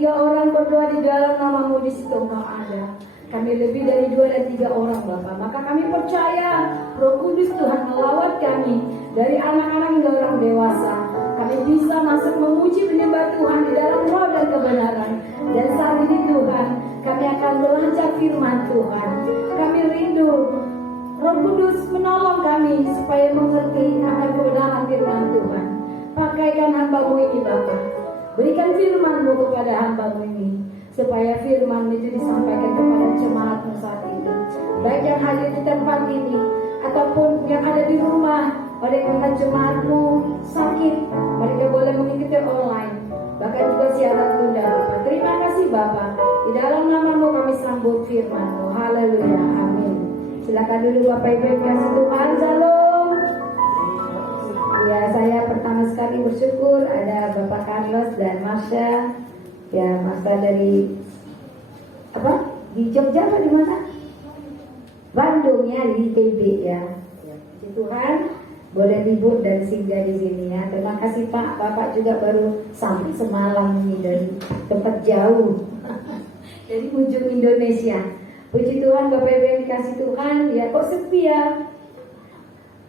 3 orang berdoa di dalam namamu, di situ Engkau ada. Kami lebih dari 2 dan 3 orang Bapa. Maka kami percaya Roh Kudus Tuhan melawat kami, dari anak-anak hingga orang dewasa. Kami bisa masuk memuji menyembah Tuhan di dalam roh dan kebenaran. Dan saat ini Tuhan, kami akan belajar firman Tuhan. Kami rindu Roh Kudus menolong kami supaya mengerti akan kebenaran firman Tuhan. Pakaikan hamba-Mu ini Bapa. Berikan firman-Mu kepada hamba-Mu ini, supaya firman itu disampaikan kepada jemaat-Mu saat ini, baik yang hadir di tempat ini ataupun yang ada di rumah. Oleh karena jemaat-Mu sakit, mereka boleh mengikuti online, bahkan juga siaran tunda Bapa. Terima kasih Bapa. Di dalam nama-Mu kami sambut firman-Mu. Haleluya, amin. Silakan dulu Bapak Ibu yang kasih Tuhan. Shalom. Ya, saya pertama sekali bersyukur ada Bapak Carlos dan Marsha. Ya, Marsha dari di Jogja apa di mana? Bandung ya, di ITB ya. Puji Tuhan boleh libur dan singgah di sini ya. Terima kasih Pak. Bapak juga baru sampai semalam ini dari tempat jauh dari ujung Indonesia. Puji Tuhan Bapak Ibu yang dikasih Tuhan. Ya, kok sepi ya?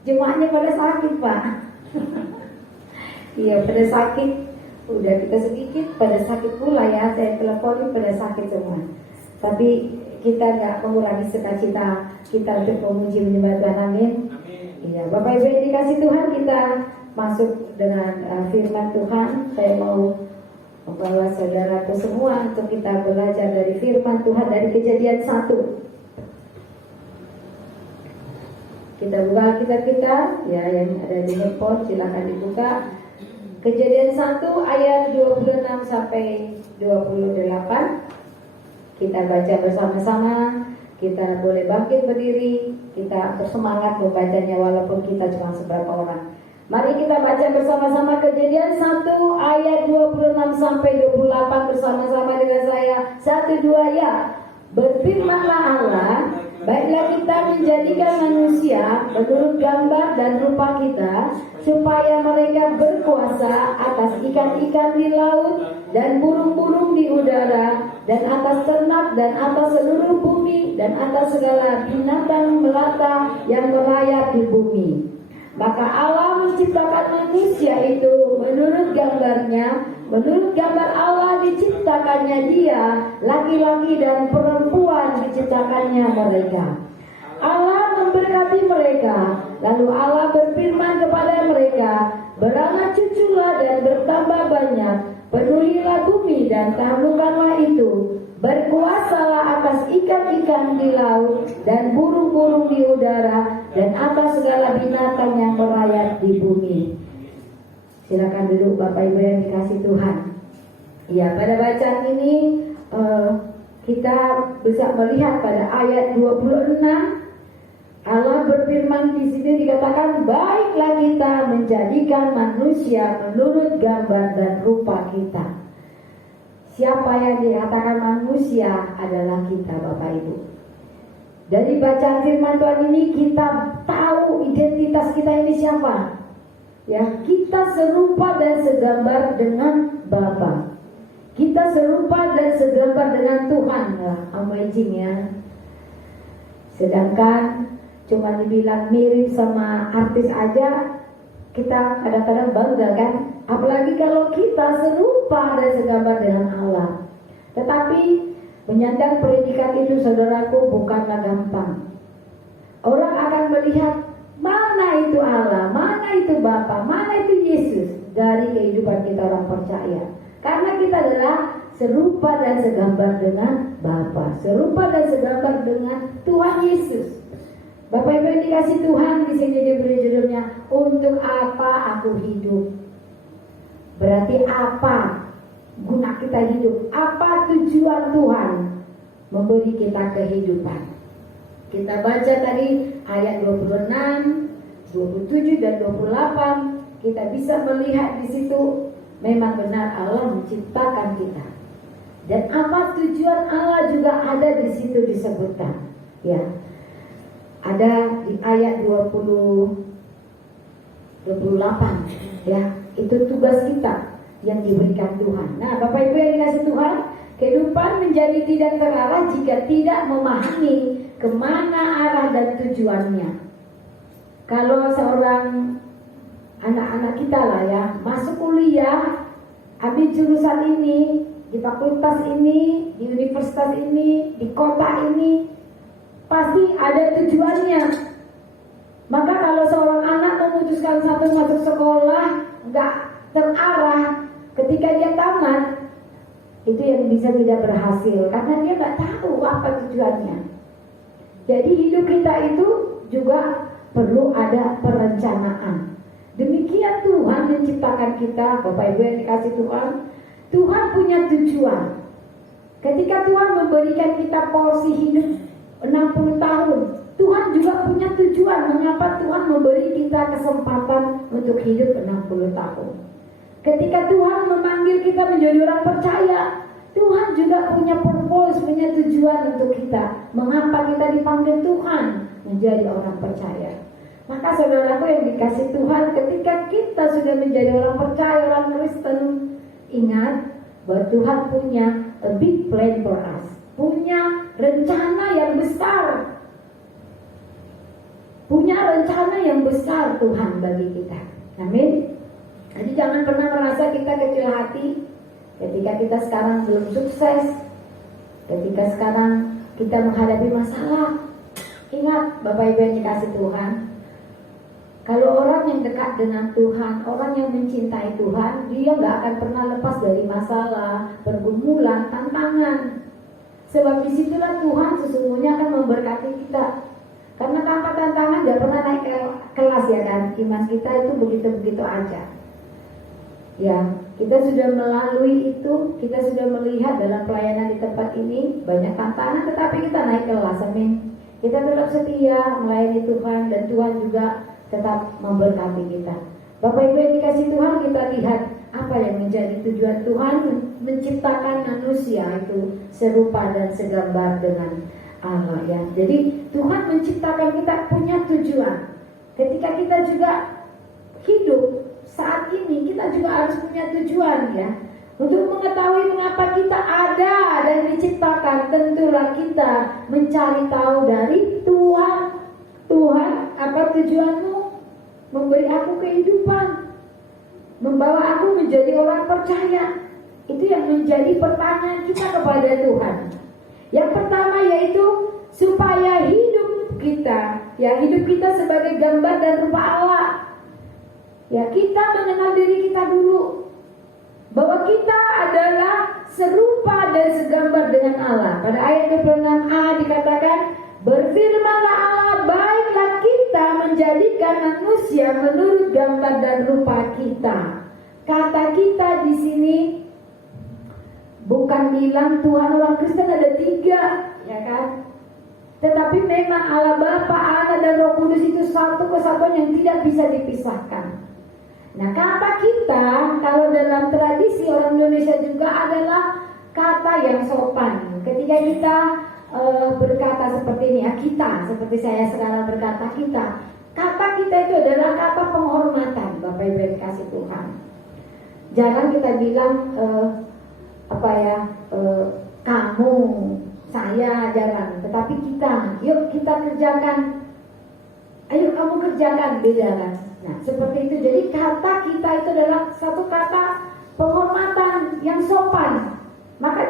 Jemaahnya pada sakit Pak. Iya, pada sakit. Udah kita sedikit pada sakit pula ya. Saya teleponin pada sakit semua. Tapi kita nggak mengurangi sukacita kita untuk memuji menyembah Tuhan. Amin. Iya, Bapak Ibu yang dikasih Tuhan, kita masuk dengan firman Tuhan. Saya mau membawa saudaraku semua untuk kita belajar dari firman Tuhan dari Kejadian 1. Kita buka Alkitab kita ya, yang ada di handphone silakan dibuka. Kejadian 1 ayat 26 sampai 28. Kita baca bersama-sama. Kita boleh bangkit berdiri. Kita bersemangat membacanya walaupun kita cuma seberapa orang. Mari kita baca bersama-sama Kejadian 1 ayat 26 sampai 28 bersama-sama dengan saya. 1, 2 ya. Berfirmanlah Allah, baiklah kita menjadikan manusia menurut gambar dan rupa kita, supaya mereka berkuasa atas ikan-ikan di laut dan burung-burung di udara, dan atas ternak dan atas seluruh bumi, dan atas segala binatang melata yang merayap di bumi. Maka Allah menciptakan manusia itu menurut gambarnya. Menurut gambar Allah diciptakannya dia, laki-laki dan perempuan diciptakannya mereka. Allah memberkati mereka. Lalu Allah berfirman kepada mereka, beranak cuculah dan bertambah banyak, penuhilah bumi dan taklukkanlah itu, berkuasalah atas ikan-ikan di laut dan burung-burung di udara, dan atas segala binatang yang merayap di bumi. Silakan duduk Bapak Ibu yang dikasih Tuhan. Ya, pada bacaan ini kita bisa melihat pada ayat 26 Allah berfirman di sini dikatakan, baiklah kita menjadikan manusia menurut gambar dan rupa kita. Siapa yang dikatakan manusia adalah kita Bapak Ibu. Dari bacaan firman Tuhan ini kita tahu identitas kita ini siapa. Ya, kita serupa dan segambar dengan Bapa. Kita serupa dan segambar dengan Tuhan. Nah, amazing ya. Sedangkan cuma dibilang mirip sama artis aja, kita kadang-kadang bangga kan. Apalagi kalau kita serupa dan segambar dengan Allah. Tetapi menyandang predikat itu saudaraku bukanlah gampang. Orang akan melihat mana itu Allah, mana itu Bapa, mana itu Yesus dari kehidupan kita orang percaya. Karena kita adalah serupa dan segambar dengan Bapa, serupa dan segambar dengan Tuhan Yesus. Bapak Ibu yang dikasih Tuhan, di sini diberi judulnya, untuk apa aku hidup? Berarti apa guna kita hidup? Apa tujuan Tuhan memberi kita kehidupan? Kita baca tadi ayat 26, 27 dan 28. Kita bisa melihat di situ memang benar Allah menciptakan kita. Dan apa tujuan Allah juga ada di situ disebutkan. Ya. Ada di ayat 28 ya. Itu tugas kita yang diberikan Tuhan. Nah, Bapak Ibu yang dikasih Tuhan, Kehidupan menjadi tidak terarah jika tidak memahami kemana arah dan tujuannya. Kalau seorang anak-anak kita lah ya, masuk kuliah, ambil jurusan ini, di fakultas ini, di universitas ini, di kota ini, pasti ada tujuannya. Maka kalau seorang anak memutuskan satu masuk sekolah nggak terarah, ketika dia tamat, itu yang bisa tidak berhasil karena dia nggak tahu apa tujuannya. Jadi hidup kita itu juga perlu ada perencanaan. Demikian Tuhan menciptakan kita, Bapak Ibu yang dikasih Tuhan. Tuhan punya tujuan. Ketika Tuhan memberikan kita porsi hidup 60 tahun, Tuhan juga punya tujuan mengapa Tuhan memberi kita kesempatan untuk hidup 60 tahun. Ketika Tuhan memanggil kita menjadi orang percaya, Tuhan juga punya purpose, punya tujuan untuk kita. Mengapa kita dipanggil Tuhan menjadi orang percaya? Maka saudaraku yang dikasih Tuhan, ketika kita sudah menjadi orang percaya, orang Kristen, ingat bahwa Tuhan punya a big plan for us. Punya rencana yang besar. Punya rencana yang besar Tuhan bagi kita. Amin. Jadi jangan pernah merasa kita kecil hati ketika kita sekarang belum sukses, ketika sekarang kita menghadapi masalah. Ingat Bapak Ibu yang dikasih Tuhan, kalau orang yang dekat dengan Tuhan, orang yang mencintai Tuhan, dia gak akan pernah lepas dari masalah, pergumulan, tantangan. Sebab disitulah Tuhan sesungguhnya akan memberkati kita. Karena tanpa tantangan gak pernah naik kelas ya kan. Iman kita itu begitu-begitu aja. Ya, kita sudah melalui itu, kita sudah melihat dalam pelayanan di tempat ini banyak tantangan, tetapi kita naik kelas, amin. Kita tetap setia melayani Tuhan dan Tuhan juga tetap memberkati kita. Bapak Ibu yang dikasih Tuhan, kita lihat apa yang menjadi tujuan Tuhan menciptakan manusia itu serupa dan segambar dengan Allah ya. Jadi Tuhan menciptakan kita punya tujuan. Ketika kita juga hidup saat ini, kita juga harus punya tujuan ya. Untuk mengetahui mengapa kita ada dan diciptakan, tentulah kita mencari tahu dari Tuhan. Tuhan, apa tujuanmu? Memberi aku kehidupan, membawa aku menjadi orang percaya. Itu yang menjadi pertanyaan kita kepada Tuhan. Yang pertama yaitu supaya hidup kita, ya hidup kita sebagai gambar dan rupa Allah. Ya, kita mengenal diri kita dulu, bahwa kita adalah serupa dan segambar dengan Allah. Pada ayat 26a dikatakan, berfirmanlah Allah, baiklah kita menjadikan manusia menurut gambar dan rupa kita. Kata kita di sini bukan bilang Tuhan orang Kristen ada 3, ya kan? Tetapi memang Allah Bapa, Anak dan Roh Kudus itu satu kesatuan yang tidak bisa dipisahkan. Nah, kata kita kalau dalam tradisi orang Indonesia juga adalah kata yang sopan. Ketika kita berkata seperti ini, ya kita, seperti saya sekarang berkata kita, kata kita itu adalah kata penghormatan. Bapak Ibu yang dikasih Tuhan, jarang kita bilang kamu, saya, jarang. Tetapi kita, yuk kita kerjakan, ayo kamu kerjakan, beda kan. Nah, seperti itu. Jadi kata kita itu adalah satu kata penghormatan yang sopan. Maka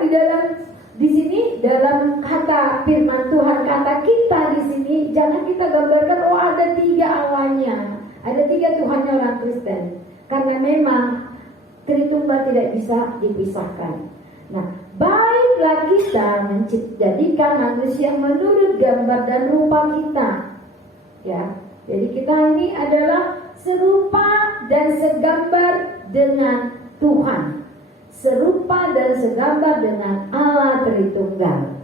di sini dalam kata firman Tuhan, kata kita di sini jangan kita gambarkan ada 3 Allahnya, ada 3 Tuhannya orang Kristen. Karena memang Tritunggal tidak bisa dipisahkan. Nah, baiklah kita menjadikan manusia menurut gambar dan rupa kita. Ya, jadi kita ini adalah serupa dan segambar dengan Tuhan, serupa dan segambar dengan Allah Tritunggal.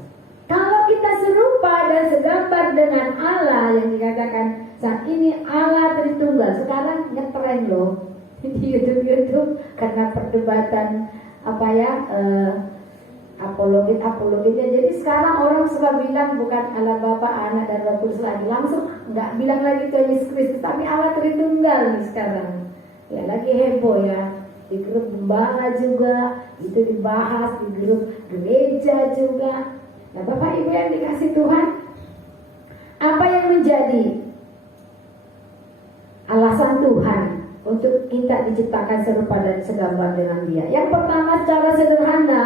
Kalau kita serupa dan segambar dengan Allah yang dikatakan saat ini Allah Tritunggal, sekarang ngetren loh di YouTube karena perdebatan apologetnya. Jadi sekarang orang suka bilang bukan Allah Bapa, Anak dan Roh Kudus lagi, langsung nggak bilang lagi Tuhan Yesus Kristus, tapi Allah Tritunggal nih sekarang. Ya lagi heboh ya. di grup gembala juga, itu dibahas di grup gereja juga. Nah, Bapak Ibu yang dikasih Tuhan, apa yang menjadi alasan Tuhan untuk kita diciptakan serupa dan segambar dengan Dia? Yang pertama, secara sederhana,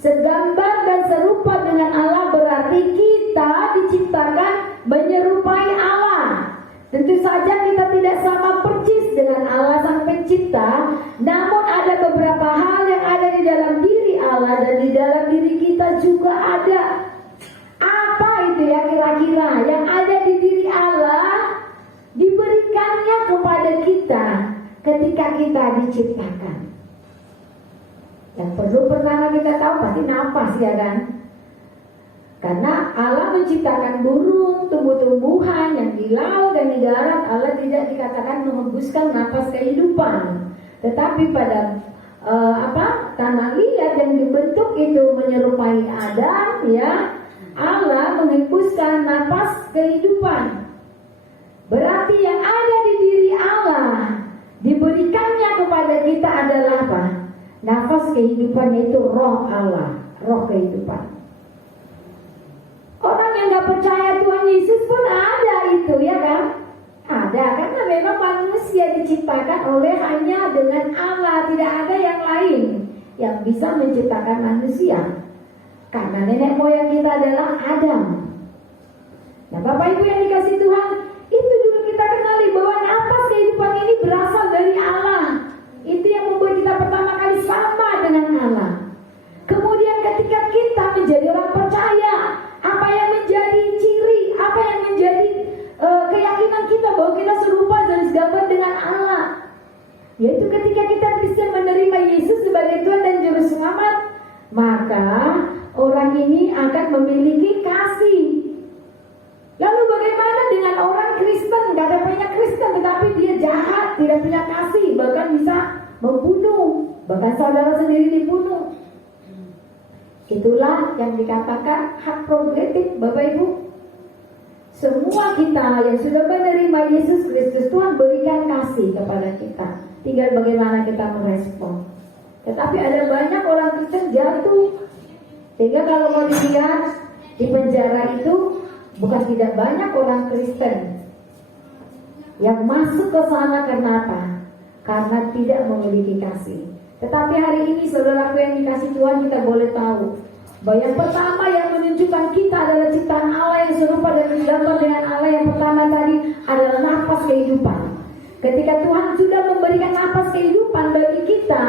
segambar dan serupa dengan Allah berarti kita diciptakan menyerupai Allah. Tentu saja kita tidak sama persis dengan Allah Sang Pencipta, namun ada beberapa hal yang ada di dalam diri Allah dan di dalam diri kita juga ada. Apa itu ya kira-kira yang ada di diri Allah diberikannya kepada kita ketika kita diciptakan? Yang perlu pertama kita tahu pasti nafas, ya kan? Karena Allah menciptakan burung, tumbuh-tumbuhan yang di laut dan di darat. Allah tidak dikatakan menghembuskan nafas kehidupan, tetapi pada tanah liat yang dibentuk itu menyerupai Adam, ya, Allah menghembuskan nafas kehidupan. Berarti yang ada di diri Allah diberikannya kepada kita adalah apa? Nafas kehidupan, yaitu roh Allah, roh kehidupan. Orang yang gak percaya Tuhan Yesus pun ada itu, ya kan? Ada, karena memang manusia diciptakan oleh hanya dengan Allah. Tidak ada yang lain yang bisa menciptakan manusia, karena nenek moyang kita adalah Adam. Nah, Bapak Ibu yang dikasih Tuhan, itu dulu kita kenali bahwa nafas kehidupan ini berasal dari Allah. Itu yang membuat kita pertama kali sama dengan Allah. Kemudian ketika kita menjadi orang percaya, apa yang menjadi ciri, apa yang menjadi keyakinan kita bahwa kita serupa dan segambar dengan Allah, yaitu ketika kita Kristen menerima Yesus sebagai Tuhan dan Juru Selamat, maka orang ini akan memiliki kasih. Lalu bagaimana dengan orang Kristen, katanya Kristen tetapi dia jahat, tidak punya kasih, bahkan bisa membunuh, bahkan saudara sendiri dibunuh? Itulah yang dikatakan hak prerogatif, Bapak Ibu. Semua kita yang sudah menerima Yesus Kristus, Tuhan berikan kasih kepada kita. Tinggal bagaimana kita merespon. Tetapi ada banyak orang Kristen jatuh, sehingga kalau mau dilihat di penjara itu bukan tidak banyak orang Kristen yang masuk ke sana. Karena apa? Karena tidak memiliki kasih. Tetapi hari ini saudaraku yang dikasih Tuhan, kita boleh tahu bahwa yang pertama yang menunjukkan kita adalah ciptaan Allah yang serupa dan segambar dengan Allah. Yang pertama tadi adalah nafas kehidupan. Ketika Tuhan sudah memberikan nafas kehidupan bagi kita,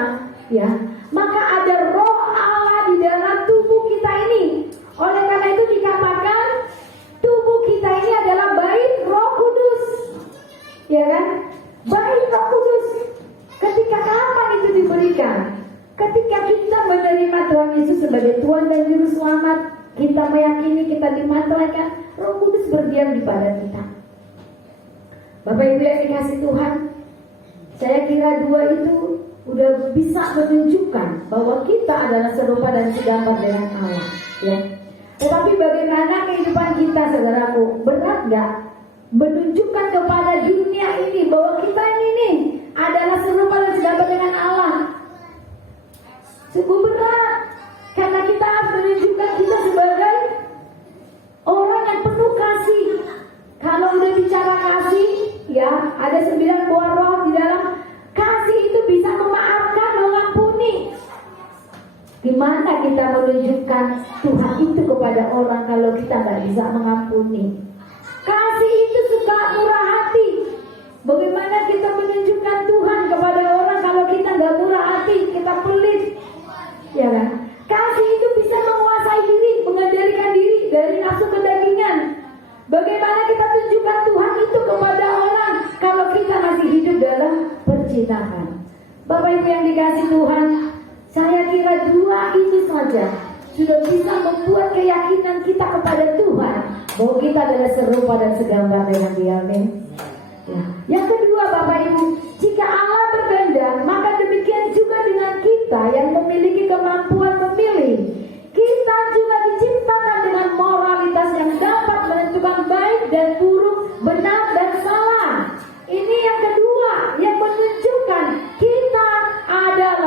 ya, maka ada roh Allah di dalam tubuh kita ini. Oleh karena itu dikatakan tubuh kita ini adalah bait Roh Kudus, ya kan? Bait Roh Kudus. Ketika kapan itu diberikan? Ketika kita menerima Tuhan Yesus sebagai Tuhan dan Juru Selamat, kita meyakini kita dimantapkan, Roh Kudus berdiam di pada kita. Bapak Ibu yang dikasih Tuhan, saya kira dua itu udah bisa menunjukkan bahwa kita adalah serupa dan segambar dengan Allah, ya. Tetapi bagaimana kehidupan kita, saudaraku? Berat gak menunjukkan kepada dunia ini bahwa kita ini adalah serupa dan segambar dengan Allah? Sungguh berat, karena kita harus menunjukkan kita sebagai orang yang penuh kasih. Kalau udah bicara kasih, ya, ada 9 buah roh di dalam kasih itu bisa memaafkan, mengampuni. Gimana kita menunjukkan Tuhan itu kepada orang kalau kita nggak bisa mengampuni? Kasih itu suka murah hati. Bagaimana kita menunjukkan Tuhan kepada orang kalau kita nggak murah hati, kita pelit, ya kan? Kasih itu bisa menguasai diri, mengendalikan diri dari nafsu kedagingan. Bagaimana kita tunjukkan Tuhan itu kepada orang kalau kita masih hidup dalam perzinahan? Bapak Ibu yang dikasih Tuhan, saya kira dua itu saja sudah bisa membuat keyakinan kita kepada Tuhan bahwa kita adalah serupa dan segambar dengan Dia. Amin. Ya. Yang kedua, Bapak Ibu, jika Allah berkehendak, maka demikian juga dengan kita yang memiliki kemampuan memilih. Kita juga diciptakan dengan moralitas yang dapat menentukan baik dan buruk, benar dan salah. Ini yang kedua yang menunjukkan kita adalah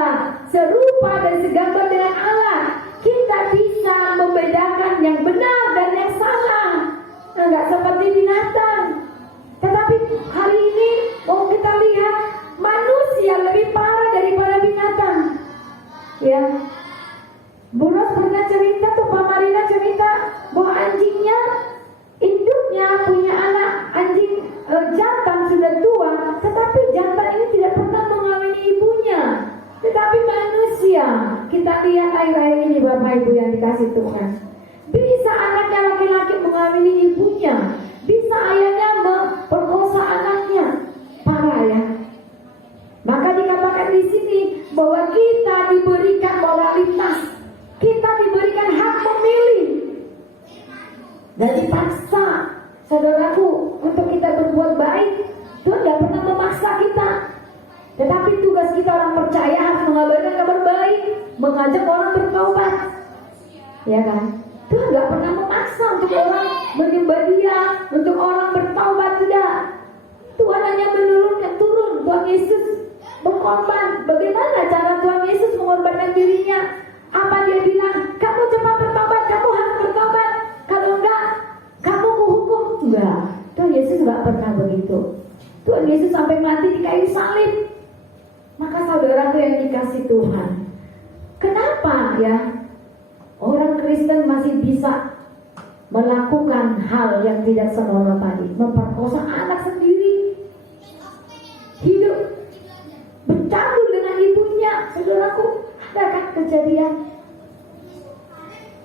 akhir-akhir ini Bapak Ibu yang dikasih Tuhan. Bisa anaknya laki-laki mengamini ibunya, bisa ayahnya memperkosa anaknya. Parah ya. Maka dikatakan di sini bahwa kita diberikan moralitas, kita diberikan hak memilih dan dipaksa, saudaraku, untuk kita berbuat baik. Tuhan tidak pernah memaksa kita. Tetapi tugas kita orang percaya harus mengabarkan kabar baik, mengajak orang bertaubat, ya kan? Tuhan nggak pernah memaksa untuk orang menyembah Dia, untuk orang bertaubat, tidak. Tuhan hanya menurunkan Tuhan Yesus berkorban. Bagaimana cara Tuhan Yesus mengorbankan dirinya? Apa Dia bilang? Kamu cepat bertobat, kamu harus bertobat. Kalau enggak, kamu kuhukum. Enggak. Tuhan Yesus nggak pernah begitu. Tuhan Yesus sampai mati di kayu salib. Maka saudaraku yang dikasih Tuhan, kenapa ya orang Kristen masih bisa melakukan hal yang tidak senonoh tadi, memperkosa anak sendiri, hidup bercampur dengan ibunya? Saudaraku, ada kan kejadian?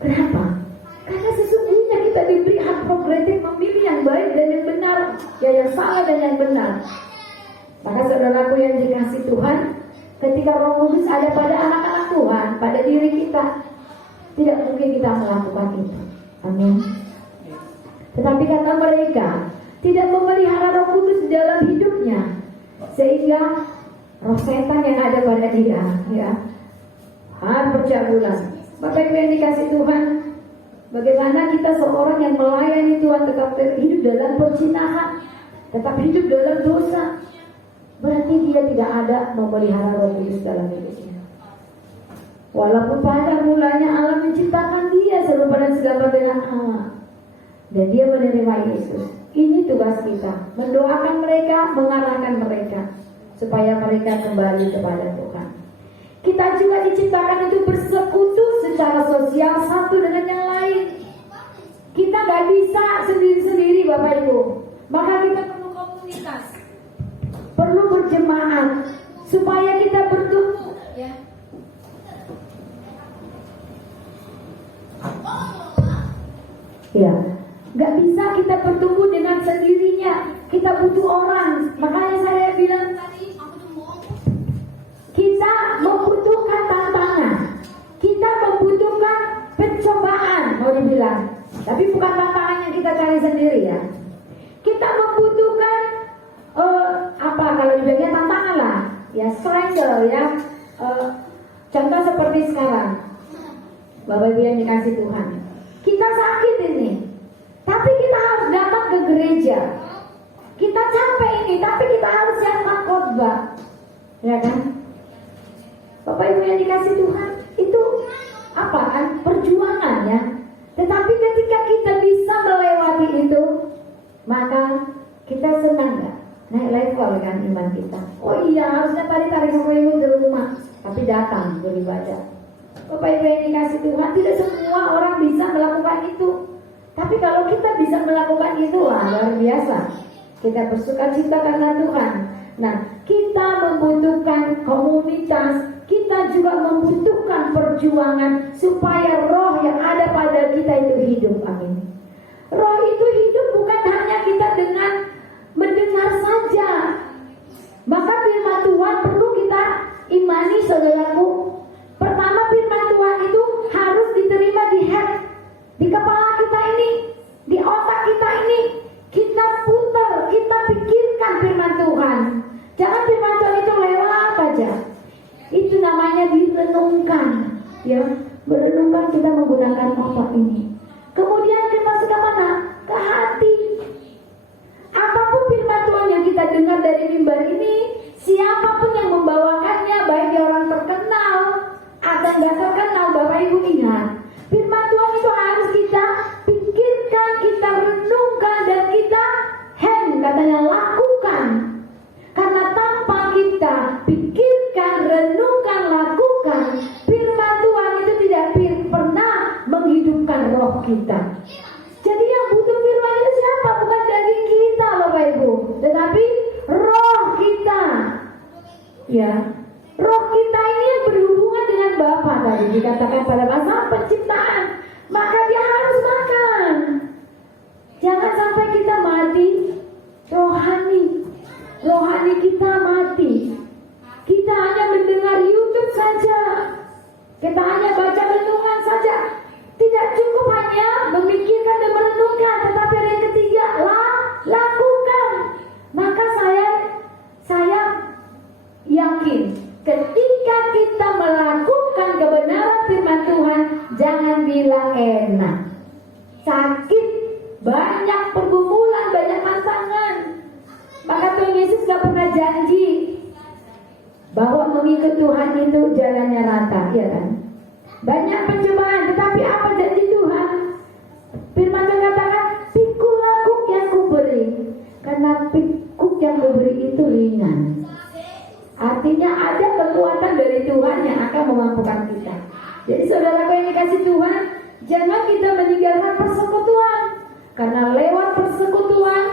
Kenapa? Karena sesungguhnya kita diberi hak progresif memilih yang baik dan yang benar, ya yang salah dan yang benar. Maka saudaraku yang dikasih Tuhan, ketika Roh Kudus ada pada anak-anak Tuhan, pada diri kita, tidak mungkin kita melakukan itu. Amin. Tetapi kata mereka tidak memelihara Roh Kudus di dalam hidupnya, sehingga roh setan yang ada pada dia, ya, percabulan. Bapak Ibu yang dikasih Tuhan, bagaimana kita seorang yang melayani Tuhan tetap hidup dalam perzinahan, tetap hidup dalam dosa? Berarti dia tidak ada memelihara Roh Kudus dalam hidupnya. Walaupun pada mulanya Allah menciptakan dia serupa dan segambar dengan Allah, dan dia menerima Yesus. Ini tugas kita, mendoakan mereka, mengarahkan mereka supaya mereka kembali kepada Tuhan. Kita juga diciptakan untuk bersekutu secara sosial satu dengan yang lain. Kita gak bisa sendiri-sendiri Bapak Ibu. Maka kita perlu komunitas, perlu berjemaat supaya kita bertumbuh, ya. Ya, nggak bisa kita bertumbuh dengan sendirinya. Kita butuh orang. Makanya saya bilang tadi, kita membutuhkan tantangan, kita membutuhkan pencobaan, mau dibilang. Tapi bukan tantangan yang kita cari sendiri ya. Kita membutuhkan apa kalau dibilangnya tantangan lah, ya struggle ya. Contoh seperti sekarang, Bapak Ibu yang dikasih Tuhan, kita sakit ini, tapi kita harus datang ke gereja. Kita capek ini, tapi kita harus siapkan khotbah, ya kan? Bapak Ibu yang dikasih Tuhan, itu apa kan? Perjuangan ya. Tetapi ketika kita bisa melewati itu, maka kita senang gak? Naik level kan iman kita. Oh iya, harusnya tadi tarik selimut di rumah, tapi datang beribadah. Bapak Ibu yang dikasih Tuhan, tidak semua orang bisa melakukan itu. Tapi kalau kita bisa melakukan itu, wah luar biasa. Kita bersukacita karena Tuhan. Nah, kita membutuhkan komunitas, kita juga membutuhkan perjuangan supaya roh yang ada pada kita itu hidup. Amin. Roh itu hidup bukan hanya kita dengan mendengar saja. Maka firman Tuhan perlu kita imani, saudaraku. Pertama, firman Tuhan itu harus diterima di head, di kepala kita ini, di otak kita ini. Kita putar, kita pikirkan firman Tuhan. Jangan firman Tuhan itu lewat aja. Itu namanya direnungkan, ya. Merenungkan, kita menggunakan otak ini. Kemudian kita masuk ke mana? Ke hati. Apapun firman Tuhan yang kita dengar dari mimbar ini, siapapun yang membawakannya, baik dia orang terkenal atau tidak terkenal, Bapak Ibu ingat, firman Tuhan itu harus kita pikirkan, kita renungkan, dan kita katanya lakukan. Karena tanpa kita pikirkan, renungkan, lakukan, firman Tuhan itu tidak pernah menghidupkan roh kita. Jadi yang butuh firman itu siapa? Bukan daging kita, Bapak Ibu, tetapi roh kita. Ya, roh kita ini yang berhubungan dengan Bapa tadi dikatakan dikatakan pada masa penciptaan, maka dia harus makan. Jangan sampai kita mati rohani. Rohani kita mati. Kita hanya mendengar YouTube saja. Kita hanya baca renungan saja. Tidak cukup hanya memikirkan dan merenungkan, tetapi yang ketiga, lakukan. Maka saya yakin ketika kita melakukan kebenaran firman Tuhan, jangan bilang enak. Sakit, banyak pergumulan, banyak tantangan. Maka Tuhan Yesus gak pernah janji bahwa mengikut Tuhan itu jalannya rata, ya kan? Banyak pencobaan, tetapi apa janji Tuhan? Firman Tuhan katakan, pikulah kuk yang kuberi, karena pikuk yang kuberi itu ringan. Artinya ada kekuatan dari Tuhan yang akan memampukan kita. Jadi saudaraku yang dikasih Tuhan, jangan kita meninggalkan persekutuan, karena lewat persekutuan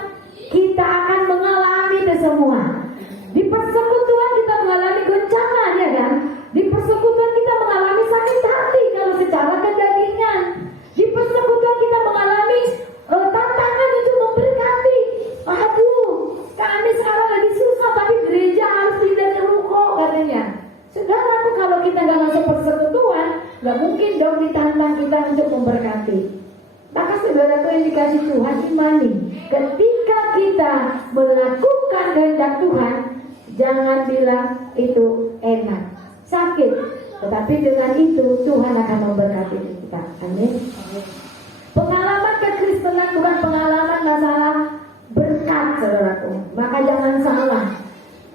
kita akan mengalami itu semua. Di persekutuan kita mengalami goncangan, ya kan? Di persekutuan kita mengalami sakit hati kalau secara kedagingan. Di persekutuan kita mengalami tantangan untuk memberkati. Aduh, kami sekarang lagi susah, tapi gereja harus pindah ke ruko katanya. Saudaraku, kalau kita nggak masuk persekutuan, nggak mungkin dong ditantang kita untuk memberkati. Maka saudaraku yang dikasih Tuhan, imani, ketika kita melakukan kehendak Tuhan, jangan bilang itu enak, sakit, tetapi dengan itu Tuhan akan memberkati kita. Amin. Pengalaman kekristenan bukan pengalaman masalah berkat, saudaraku. Maka jangan salah.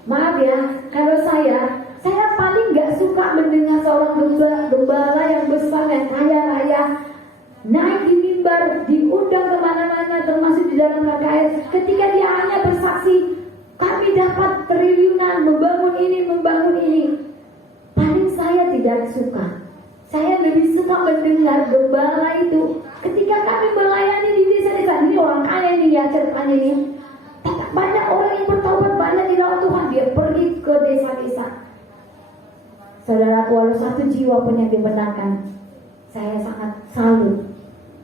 Maaf ya, kalau saya paling gak suka mendengar seorang gembala yang besar, yang kaya raya, naik di mimbar, diundang kemana-mana, termasuk di dalam KKR, ketika dia hanya bersaksi, kami dapat triliunan, membangun ini. Paling saya tidak suka. Saya lebih suka mendengar gembala itu ketika kami melayani di desa-desa. Ini orang kaya ini ya ceritanya ini. Banyak orang yang bertobat, banyak di dalam Tuhan. Dia pergi ke desa-desa. Saudaraku, walau satu jiwa pun yang dimenangkan, saya sangat salut.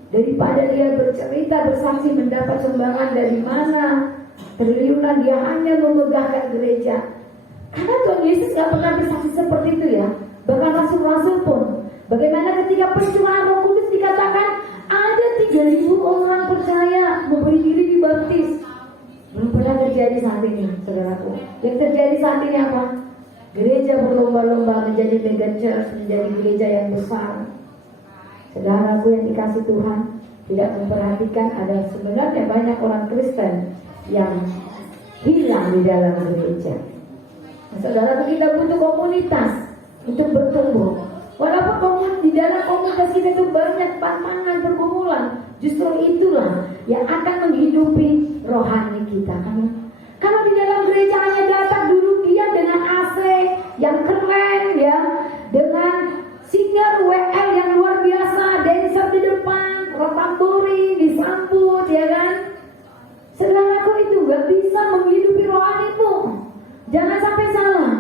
Daripada dia bercerita, bersaksi, mendapat sumbangan dari mana, triliunan, dia hanya memegahkan gereja. Karena Tuhan Yesus gak pernah bersaksi seperti itu ya. Bahkan rasul-rasul pun. Bagaimana ketika pencurahan Roh Kudus dikatakan ada 3.000 orang percaya memberi diri dibaptis. Belum pernah terjadi saat ini, saudaraku. Yang terjadi saat ini apa? Gereja berlomba-lomba menjadi mega church, menjadi gereja yang besar. Saudaraku yang dikasih Tuhan, tidak memperhatikan ada sebenarnya banyak orang Kristen yang hilang di dalam gereja. Nah, saudaraku, kita butuh komunitas untuk bertumbuh. Walaupun di dalam komunitas kita itu banyak tantangan, pergumulan, justru itulah yang akan menghidupi rohani kita. Kalau di dalam gereja hanya datang duduk diam dengan AC yang keren ya, dengan singer WL yang luar biasa, dancer di depan, rotamburi disambut, ya kan? Saudaraku, itu gak bisa menghidupi rohanimu. Jangan sampai salah.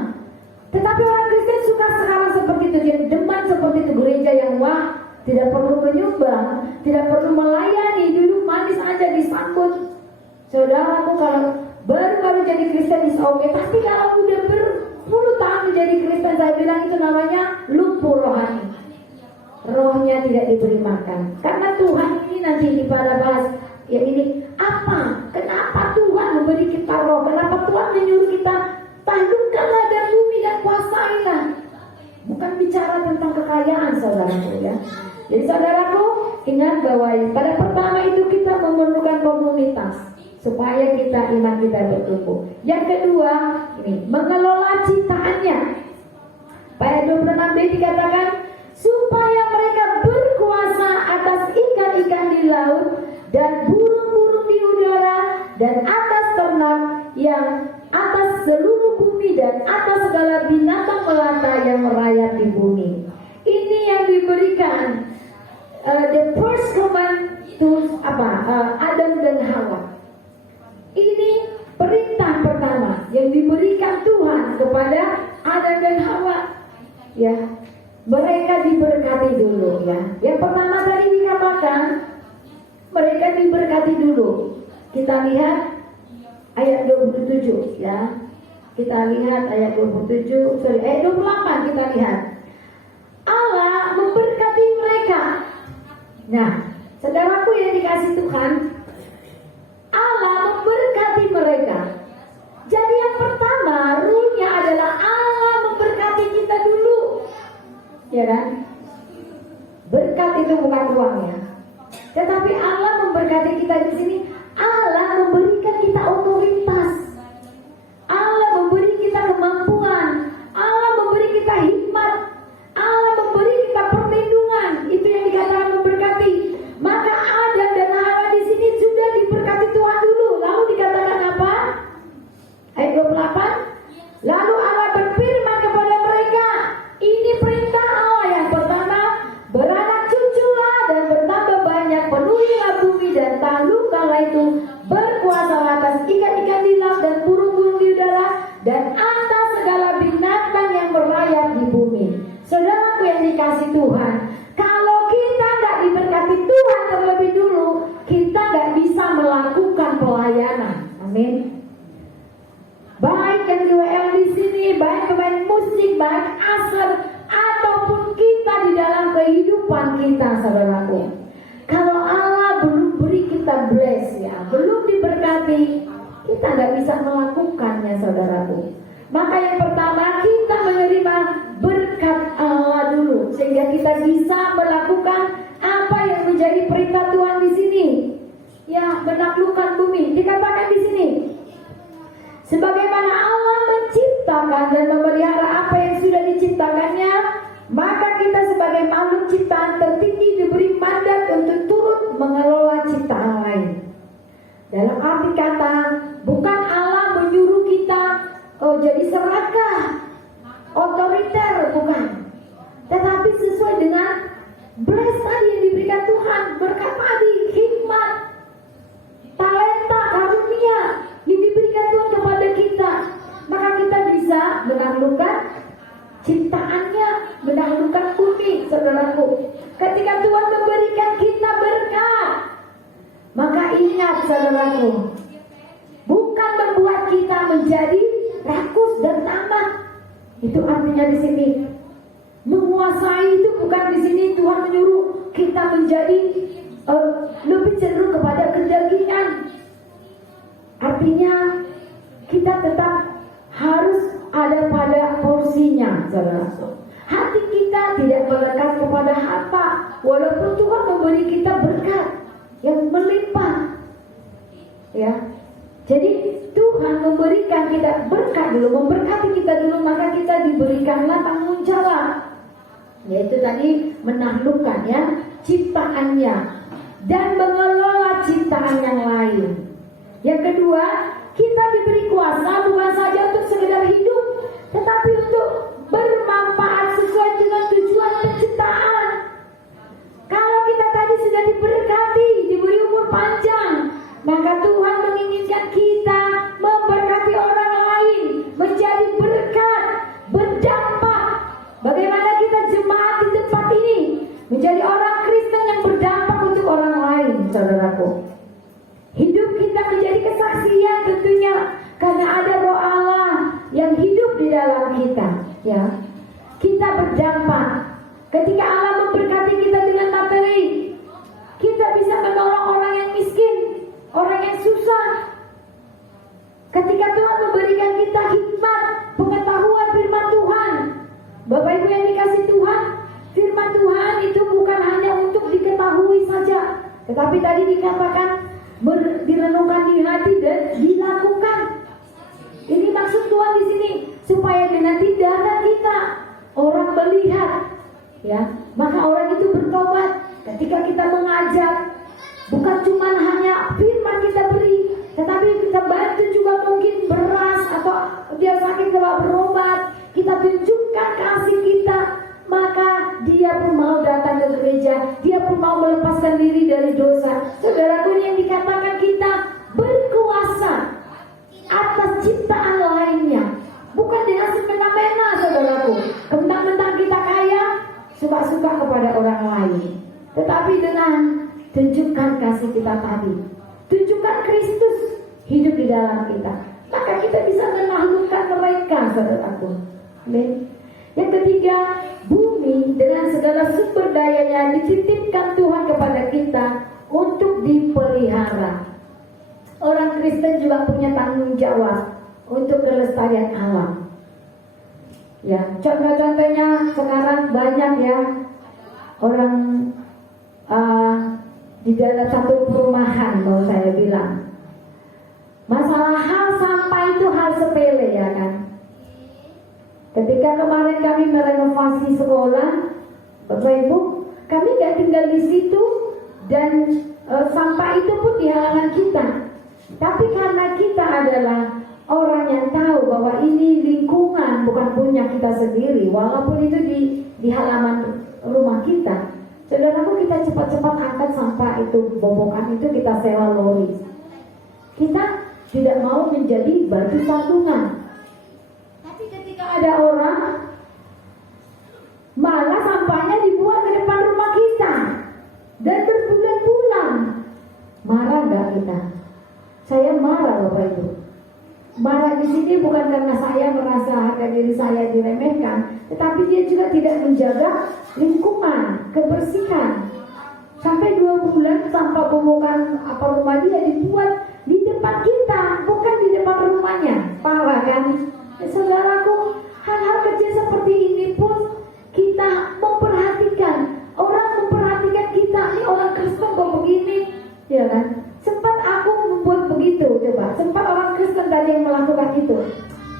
Tetapi orang Kristen suka sekarang seperti itu, dia demen seperti itu, gereja yang wah, tidak perlu menyumbang, tidak perlu melayani, duduk manis aja disambut. Saudaraku, kalau baru jadi Kristen is okay, tapi kalau udah berpuluh tahun menjadi Kristen, saya bilang itu namanya lumpuh rohani. Rohnya tidak diberi makan. Karena Tuhan ini nanti pada bahas yang ini, apa? Kenapa Tuhan memberi kita roh? Kenapa Tuhan menyuruh kita tandukkanlah dan bumi dan kuasailah? Bukan bicara tentang kekayaan, saudaraku ya. Jadi saudaraku, ingat bahwa pada pertama itu kita memerlukan komunitas supaya kita iman kita bertumbuh. Yang kedua, ini mengelola ciptaannya. Ayat 26b dikatakan supaya mereka berkuasa atas ikan-ikan di laut dan burung-burung di udara dan atas ternak yang atas seluruh bumi dan atas segala binatang melata yang merayap di bumi. Ini yang diberikan the first command to Adam dan Hawa. Ini perintah pertama yang diberikan Tuhan kepada Adam dan Hawa. Ya, mereka diberkati dulu ya. Yang pertama tadi dikatakan mereka diberkati dulu. Kita lihat ayat 27 ya. Kita lihat ayat 28 kita lihat. Allah memberkati mereka. Nah, saudaraku yang dikasih Tuhan, Allah memberkati mereka. Jadi yang pertama, rule-nya adalah Allah memberkati kita dulu. Ya kan? Berkat itu bukan uangnya. Tetapi Allah memberkati kita di sini. Allah memberikan kita otoritas. Allah memberi kita kemampuan. Allah memberi kita hikmat. Allah memberi kita perlindungan. Itu yang dikatakan memberkati. Maka Adam dan Hawa di sini sudah diberkati Tuhan dulu. Lalu dikatakan apa? Ayat 28. Lalu Allah berfirman kepada mereka, ini perintah Allah yang pertama, beranak cuculah dan bertambah banyak, penuhilah bumi dan taklukkanlah itu, berkuasalah atas ikan-ikan di laut dan burung-burung di udara dan atas segala binatang yang merayap di bumi. Saudaraku yang dikasih Tuhan, kalau kita nggak diberkati Tuhan terlebih dulu, kita nggak bisa melakukan pelayanan. Amin. Baik yang GWL di sini, baik pemain musik, baik asal, ataupun kita di dalam kehidupan kita, saudaraku. Kalau Allah belum beri kita bless ya, belum diberkati, kita nggak bisa melakukannya, saudaraku. Maka yang pertama kita menerima berkat Allah dulu, sehingga kita bisa melakukan apa yang menjadi perintah Tuhan di sini. Ya, menaklukkan bumi. Dikatakan di sini, sebagaimana Allah menciptakan dan memelihara apa yang sudah diciptakannya, maka kita sebagai makhluk ciptaan tertinggi diberi mandat untuk turut mengelola ciptaan lain. Dalam arti kata, bukan Allah menyuruh kita jadi serakah, otoriter, bukan. Tetapi sesuai dengan bless tadi yang diberikan Tuhan, berkat tadi, hikmat, talenta, karunia yang diberikan Tuhan kepada kita, maka kita bisa menaklukkan ciptaannya, menaklukkan bumi, saudaraku. Ketika Tuhan memberikan kita berkat, maka ingat, saudaraku, bukan membuat kita menjadi rakus dan tamak. Itu artinya di sini menguasai itu bukan di sini Tuhan menyuruh kita menjadi lebih cenderung kepada kedagingan. Artinya kita tetap harus ada pada porsinya, saudara. Hati kita tidak melekat kepada harta, walaupun Tuhan memberi kita berkat yang melimpah. Ya, jadi Tuhan memberikan kita berkat dulu, memberkati kita dulu, maka kita diberikanlah tanggung jawab, yaitu tadi menaklukkan ya ciptaannya dan mengelola ciptaan yang lain. Yang kedua, kita diberi kuasa bukan saja untuk sekedar hidup, tetapi untuk bermanfaat sesuai dengan tujuan penciptaan. Kalau kita tadi sudah diberkati, diberi umur panjang, maka Tuhan menginginkan kita memberkati orang lain, menjadi berkat, berdampak. Bagaimana kita jemaat di tempat ini menjadi orang Kristen yang berdampak untuk orang lain, saudaraku. Hidup kita menjadi kesaksian tentunya, karena ada Roh Allah yang hidup di dalam kita. Ya, kita berdampak. Ketika Allah memberkati kita dengan materi, kita bisa menolong orang yang miskin, orang yang susah. Ketika Tuhan memberikan kita hikmat, pengetahuan firman Tuhan, Bapak Ibu yang dikasih Tuhan, firman Tuhan itu bukan hanya untuk diketahui saja, tetapi tadi dikatakan direnungkan di hati dan dilakukan. Ini maksud Tuhan di sini, supaya dengan tindakan kita orang melihat, ya, maka orang itu bertobat. Ketika kita mengajak, bukan cuma hanya firman kita beri, tetapi kita bantu juga mungkin beras atau dia sakit kita berobat, kita tunjukkan kasih kita, maka dia pun mau datang ke gereja, dia pun mau melepaskan diri dari dosa. Saudaraku, yang dikatakan kita berkuasa atas ciptaan lainnya, bukan dengan semena-mena, saudaraku. Mentang-mentang kita kaya, suka-suka kepada orang lain. Tetapi dengan tunjukkan kasih kita tadi, tunjukkan Kristus hidup di dalam kita, maka kita bisa menaklukkan mereka, saudaraku. Amin. Yang ketiga, bumi dengan segala sumber dayanya dititipkan Tuhan kepada kita untuk dipelihara. Orang Kristen juga punya tanggung jawab untuk kelestarian alam. Ya, contoh-contohnya sekarang banyak ya orang di dalam satu perumahan, kalau saya bilang masalah hal sampah itu hal sepele, ya kan. Ketika kemarin kami merenovasi sekolah, Bapak Ibu, kami gak tinggal di situ dan sampah itu pun di halaman kita. Tapi karena kita adalah orang yang tahu bahwa ini lingkungan bukan punya kita sendiri, walaupun itu di halaman rumah kita, saudaraku, kita cepat-cepat angkat sampah itu, bobokan itu kita sewa lori. Kita tidak mau menjadi batu sandungan. Tapi ketika ada orang, malah sampahnya dibuat ke depan rumah kita dan berbulan-bulan. Marah nggak kita? Saya marah, Bapak Ibu. Marah di sini bukan karena saya merasa harga diri saya diremehkan, tetapi dia juga tidak menjaga lingkungan, kebersihan. Sampai 2 bulan sampah bobokan rumah dia dibuat di depan kita, bukan di depan rumahnya. Parah kan? Saudaraku, hal-hal kecil seperti ini pun kita memperhatikan. Orang memperhatikan kita, ini orang Kristen kok begini, ya kan? Sempat aku membuat begitu, coba. Sempat orang Kristen tadi yang melakukan itu.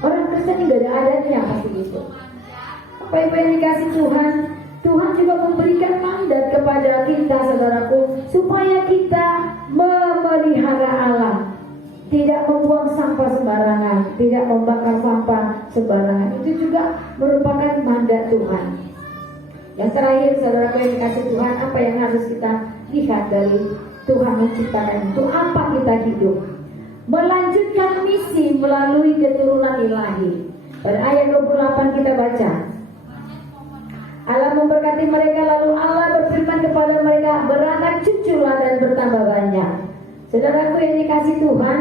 Orang Kristen ini gak ada adatnya pasti gitu. Apa Ibu yang dikasih Tuhan, Tuhan juga memberikan mandat kepada kita, saudaraku, supaya kita memelihara alam, tidak membuang sampah sembarangan, tidak membakar sampah sembarangan. Itu juga merupakan mandat Tuhan. Yang terakhir, saudaraku yang dikasih Tuhan, apa yang harus kita lihat dari Tuhan menciptakan itu? Apa kita hidup? Melanjutkan misi melalui keturunan ilahi. Pada ayat 28 kita baca, Allah memberkati mereka, lalu Allah berfirman kepada mereka, beranak cuculah dan bertambah banyak. Saudaraku yang dikasih Tuhan,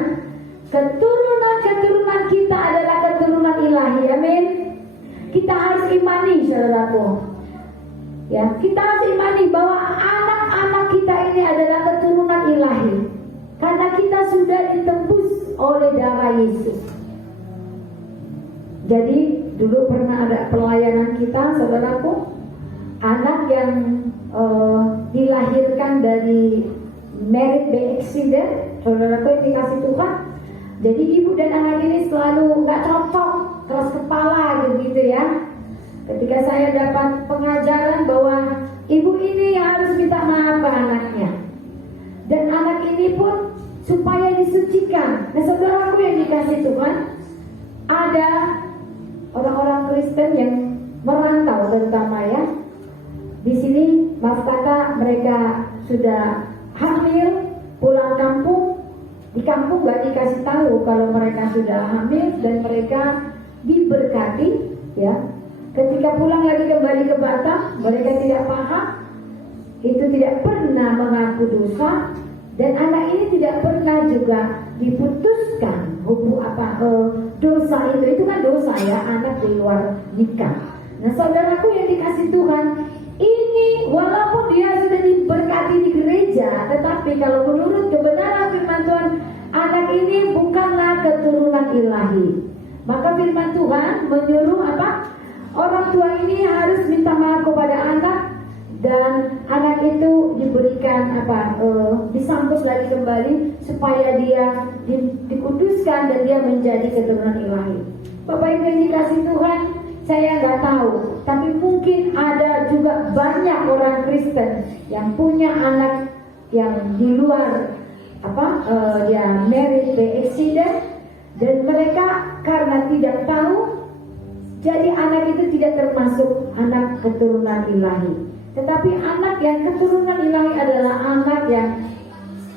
keturunan-keturunan kita adalah keturunan ilahi. Amin. Kita harus imani, saudaraku. Ya, kita harus imani bahwa anak-anak kita ini adalah keturunan ilahi, karena kita sudah ditebus oleh darah Yesus. Jadi dulu pernah ada pelayanan kita, saudaraku, anak yang dilahirkan dari married by accident, saudaraku yang dikasih Tuhan. Jadi ibu dan anak ini selalu nggak cocok, keras kepala gitu ya. Ketika saya dapat pengajaran bahwa ibu ini harus minta maaf ke anaknya, dan anak ini pun supaya disucikan. Nah, saudaraku yang dikasih Tuhan, ada orang-orang Kristen yang merantau terutama ya. Di sini maaf kata mereka sudah hamil, pulang kampung, di kampung gak dikasih tahu kalau mereka sudah hamil dan mereka diberkati ya. Ketika pulang lagi kembali ke Batam, mereka tidak paham, itu tidak pernah mengaku dosa, dan anak ini tidak pernah juga diputuskan dosa itu kan dosa ya, anak di luar nikah. Nah, saudaraku yang dikasih Tuhan, ini walaupun dia sudah diberkati di gereja, tetapi kalau menurut kebenaran firman Tuhan, anak ini bukanlah keturunan ilahi. Maka firman Tuhan menyuruh apa? Orang tua ini harus minta maaf kepada anak, dan anak itu diberikan disambut lagi kembali supaya dia dikuduskan dan dia menjadi keturunan ilahi. Bapak Ibu yang dikasih Tuhan, saya nggak tahu, tapi mungkin ada juga banyak orang Kristen yang punya anak yang di luar dia married by accident, dan mereka karena tidak tahu, jadi anak itu tidak termasuk anak keturunan ilahi. Tetapi anak yang keturunan ilahi adalah anak yang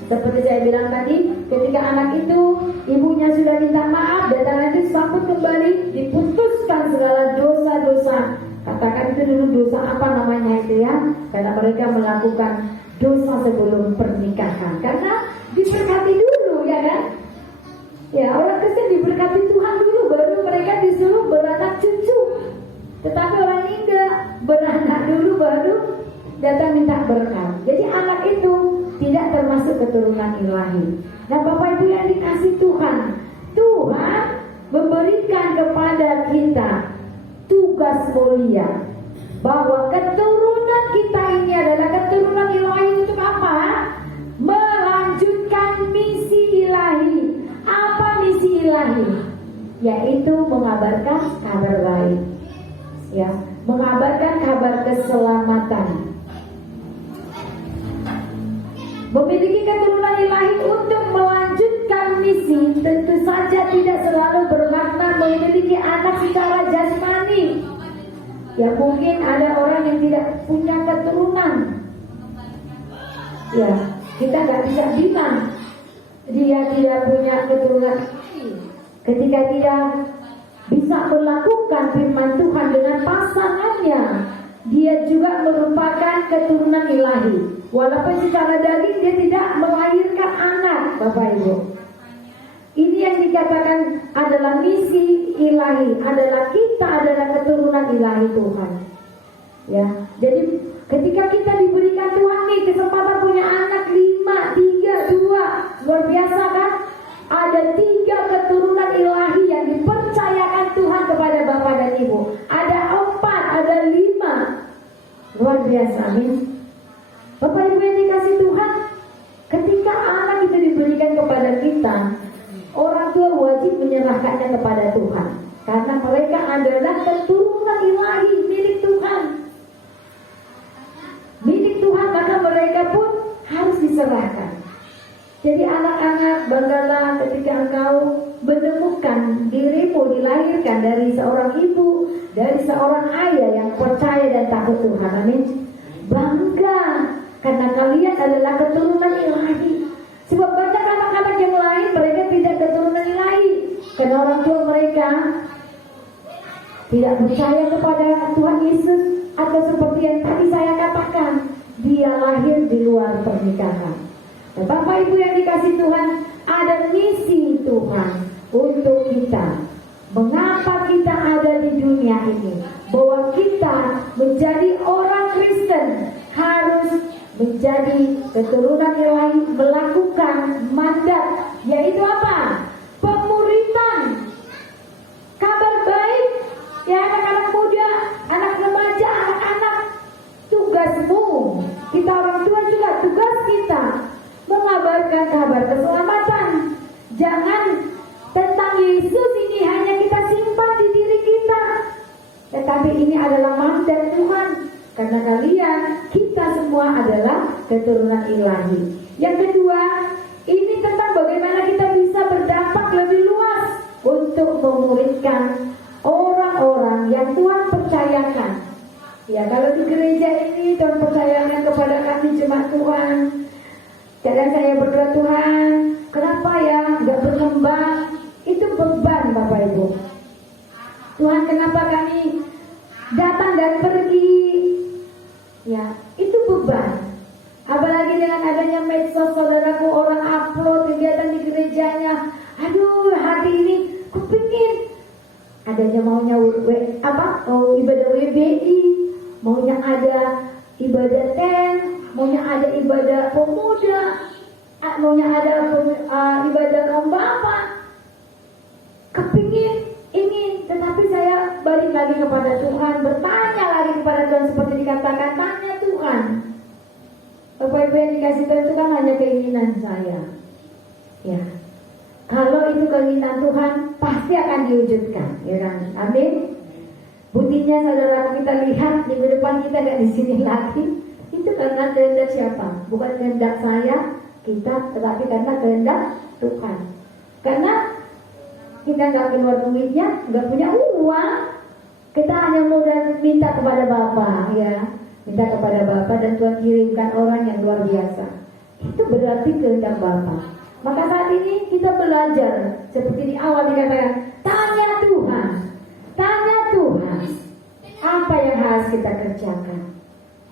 seperti saya bilang tadi, ketika anak itu ibunya sudah minta maaf dan anak itu sambut kembali, diputuskan segala dosa-dosa. Kata katakan itu dulu dosa apa namanya itu ya, karena mereka melakukan dosa sebelum pernikahan, karena diberkati dulu ya kan. Ya, orang Kristen diberkati Tuhan dulu, baru mereka disuruh beranak cucu. Tetapi orang ini enggak, beranak dulu baru datang minta berkat. Jadi anak itu tidak termasuk keturunan ilahi. Nah Bapak Ibu yang dikasih Tuhan, Tuhan memberikan kepada kita tugas mulia, bahwa keturunan kita ini adalah keturunan ilahi untuk apa? Melanjutkan misi ilahi. Apa misi ilahi? Yaitu mengabarkan kabar baik, ya, mengabarkan kabar keselamatan. Memiliki keturunan ilahi untuk melanjutkan misi tentu saja tidak selalu bermakna memiliki anak secara jasmani. Ya, mungkin ada orang yang tidak punya keturunan. Ya, kita nggak bisa bilang dia tidak punya keturunan. Ketika dia bisa melakukan firman Tuhan dengan pasangannya, dia juga merupakan keturunan ilahi. Walaupun secara daging dia tidak melahirkan anak, Bapak Ibu. Ini yang dikatakan adalah misi ilahi, adalah kita adalah keturunan ilahi Tuhan. Ya, jadi ketika kita diberikan Tuhan nih kesempatan punya anak 5, 3, 2, luar biasa kan? Ada 3 keturunan ilahi yang dipercayakan Tuhan kepada Bapak dan Ibu. Ada 4, ada 5, luar biasa, amin. Bapak Ibu yang dikasih Tuhan, ketika anak itu diberikan kepada kita, orang tua wajib menyerahkannya kepada Tuhan, karena mereka adalah keturunan ilahi milik Tuhan. Milik Tuhan, maka mereka pun harus diserahkan. Jadi anak-anak, banggalah ketika engkau menemukan dirimu dilahirkan dari seorang ibu, dari seorang ayah yang percaya dan takut Tuhan, amin. Bangga, karena kalian adalah keturunan ilahi. Sebab banyak anak-anak yang lain, mereka tidak keturunan ilahi, karena orang tua mereka tidak percaya kepada Tuhan Yesus, atau seperti yang tadi saya katakan, dia lahir di luar pernikahan. Nah, Bapak Ibu yang dikasih Tuhan, ada misi Tuhan untuk kita. Mengapa kita ada di dunia ini? Bahwa kita menjadi orang Kristen harus menjadi keturunan ilahi, melakukan mandat, yaitu apa? Pemuritan, kabar baik. Ya, anak-anak muda, anak remaja, anak-anak, tugasmu, kita orang tua juga tugas kita mengabarkan kabar keselamatan. Jangan tentang Yesus ini hanya kita simpan di diri kita, tetapi ini adalah mandat Tuhan, karena kalian, kita semua adalah keturunan ilahi. Yang kedua, ini tentang bagaimana kita bisa berdampak lebih luas untuk memuridkan orang-orang yang Tuhan percayakan. Ya, kalau di gereja ini Tuhan percayakan kepada kami jemaat Tuhan. Kadang saya berdoa, Tuhan, kenapa ya nggak berkembang? Itu beban, Bapak Ibu. Tuhan, kenapa kami datang dan pergi? Ya, itu beban. Apalagi dengan adanya medsos, saudaraku, orang upload kegiatan di gerejanya. Aduh, hati ini kupingin. Adanya maunya ibadah WBI, maunya ada ibadah TEN, maunya ada ibadah pemuda, maunya ada ibadah kaum bapak. Kepingin, ingin, tetapi saya balik lagi kepada Tuhan, bertanya lagi kepada Tuhan seperti dikatakan, tanya Tuhan. Bapak Ibu yang dikasih Tuhan itu kan hanya keinginan saya. Ya, kalau itu keinginan Tuhan pasti akan diwujudkan, ya kan? Amin. Buktinya saudara, kita lihat minggu depan kita gak di sini lagi. Itu karena kehendak siapa? Bukan kehendak saya, kita, tetapi karena kehendak Tuhan. Karena kita gak keluar duitnya, gak punya uang, kita hanya mudah minta kepada Bapa, ya, minta kepada Bapa, dan Tuhan kirimkan orang yang luar biasa. Itu berarti kehendak Bapa. Maka saat ini kita belajar seperti di awal dikatakan, tanya Tuhan, tanya Tuhan, apa yang harus kita kerjakan.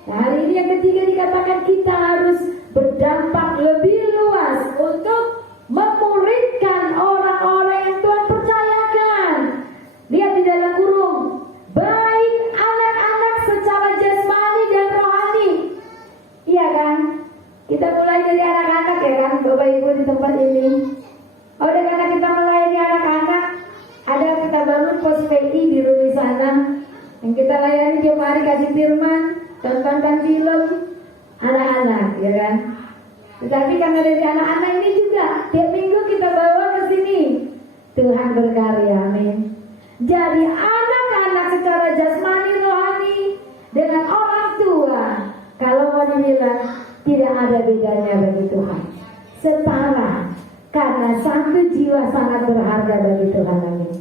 Nah, hari ini yang ketiga dikatakan kita harus berdampak lebih luas untuk memuridkan orang-orang yang Tuhan percayakan. Lihat di dalam kurung, baik anak-anak secara jasmani dan rohani. Iya kan? Kita mulai dari anak-anak ya kan, Bapak Ibu di tempat ini. Oleh karena kita melayani anak-anak, ada kita bangun pos PI di rumah sana, yang kita layani tiap hari kasih firman, tonton film anak-anak, ya kan? Tetapi karena dari anak-anak ini juga tiap minggu kita bawa ke sini. Tuhan berkarya, amin. Jadi anak-anak secara jasmani rohani dengan orang tua, kalau mau dibilang tidak ada bedanya bagi Tuhan. Setara, karena satu jiwa sangat berharga bagi Tuhan, amin.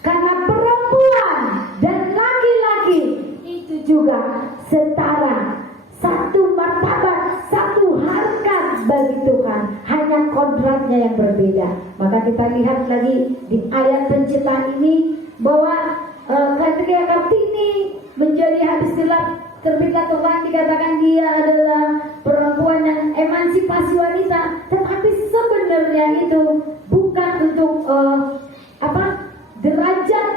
Karena perempuan dan laki-laki itu juga setara, satu martabat, satu harkat bagi Tuhan. Hanya kodratnya yang berbeda. Maka kita lihat lagi di ayat penciptaan ini bahwa ketika Kartini menjadi hadis gelap terbitlah Tuhan, dikatakan dia adalah perempuan yang emansipasi wanita. Tetapi sebenarnya itu bukan untuk derajat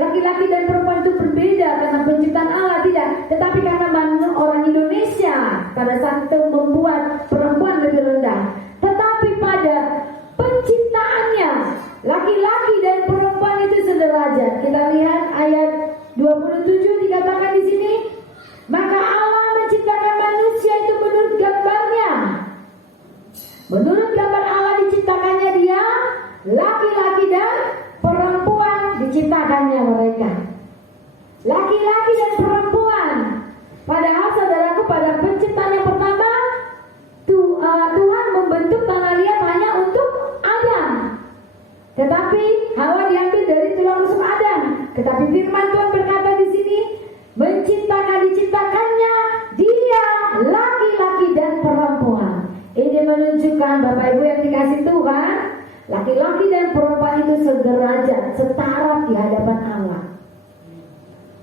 laki-laki dan perempuan itu berbeda karena penciptaan Allah, tidak. Tetapi karena orang Indonesia pada saat itu membuat perempuan lebih rendah. Tetapi pada penciptaannya laki-laki dan perempuan itu sederajat. Kita lihat ayat 27 dikatakan di sini, maka Allah menciptakan manusia itu menurut gambarnya. Menurut gambar Allah diciptakannya dia, laki-laki dan perempuan diciptakannya mereka. Laki-laki dan perempuan. Padahal saudaraku, pada penciptaan yang pertama Tuhan membentuk tanah liat hanya untuk Adam. Tetapi Hawa diambil dari tulang rusuk Adam. Tetapi firman Tuhan berkata di sini, diciptakannya dia laki-laki dan perempuan. Ini menunjukkan Bapak Ibu yang dikasih Tuhan, laki-laki dan perempuan itu sederajat, setara di hadapan Allah.